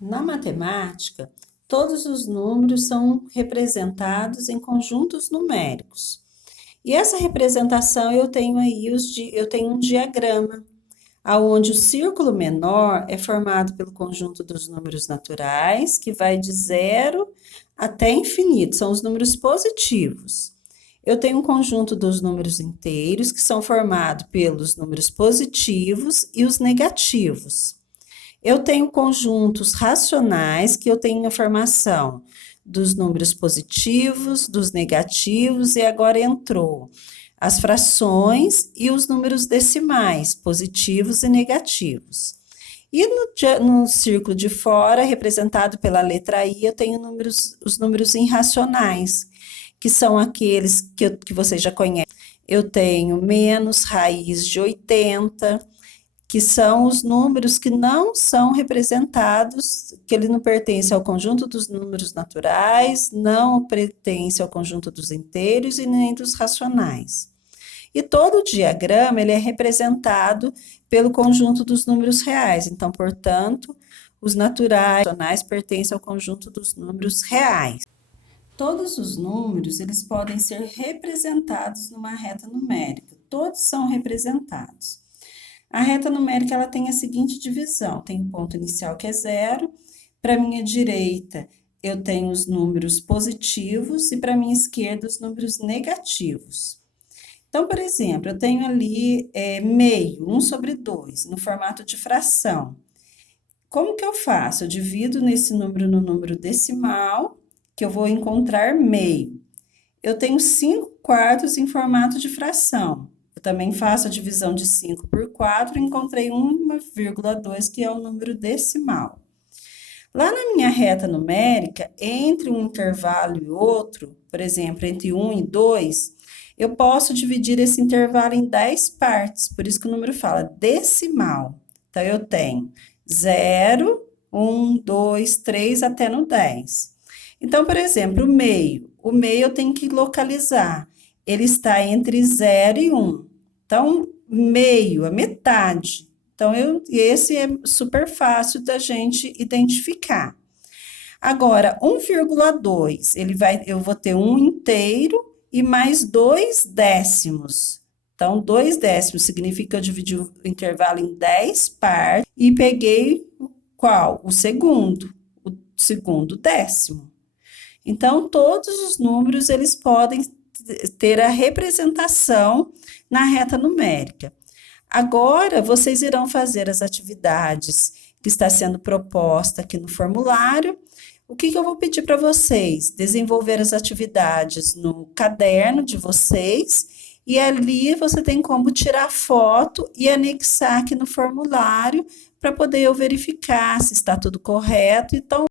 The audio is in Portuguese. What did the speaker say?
Na matemática, todos os números são representados em conjuntos numéricos. E essa representação eu tenho eu tenho um diagrama, aonde o círculo menor é formado pelo conjunto dos números naturais, que vai de zero até infinito, são os números positivos. Eu tenho um conjunto dos números inteiros, que são formados pelos números positivos e os negativos. Eu tenho conjuntos racionais, que eu tenho a formação dos números positivos, dos negativos, e agora entrou as frações e os números decimais, positivos e negativos. E no círculo de fora, representado pela letra I, eu tenho os números irracionais, que são aqueles que você já conhece. Eu tenho menos raiz de 80, que são os números que não são representados, que ele não pertence ao conjunto dos números naturais, não pertence ao conjunto dos inteiros e nem dos racionais. E todo o diagrama ele é representado pelo conjunto dos números reais. Então, portanto, os naturais e racionais pertencem ao conjunto dos números reais. Todos os números eles podem ser representados numa reta numérica. Todos são representados. A reta numérica ela tem a seguinte divisão: tem o ponto inicial que é zero, para minha direita eu tenho os números positivos e para minha esquerda os números negativos. Então, por exemplo, eu tenho ali meio, 1/2, no formato de fração. Como que eu faço? Eu divido nesse número no número decimal, que eu vou encontrar meio. Eu tenho 5/4 em formato de fração. Eu também faço a divisão de 5 por 4 e encontrei 1,2, que é o número decimal. Lá na minha reta numérica, entre um intervalo e outro, por exemplo, entre 1 e 2, eu posso dividir esse intervalo em 10 partes, por isso que o número fala decimal. Então, eu tenho 0, 1, 2, 3 até no 10. Então, por exemplo, o meio eu tenho que localizar. Ele está entre 0 e 1. Então, meio, a metade. Então, esse é super fácil da gente identificar. Agora, 1,2, eu vou ter um inteiro e mais 2 décimos. Então, 2 décimos significa que eu dividi o intervalo em 10 partes e peguei qual? O segundo décimo. Então, todos os números, eles podem ter a representação na reta numérica. Agora, vocês irão fazer as atividades que está sendo proposta aqui no formulário. O que eu vou pedir para vocês? Desenvolver as atividades no caderno de vocês, e ali você tem como tirar foto e anexar aqui no formulário para poder eu verificar se está tudo correto. Então,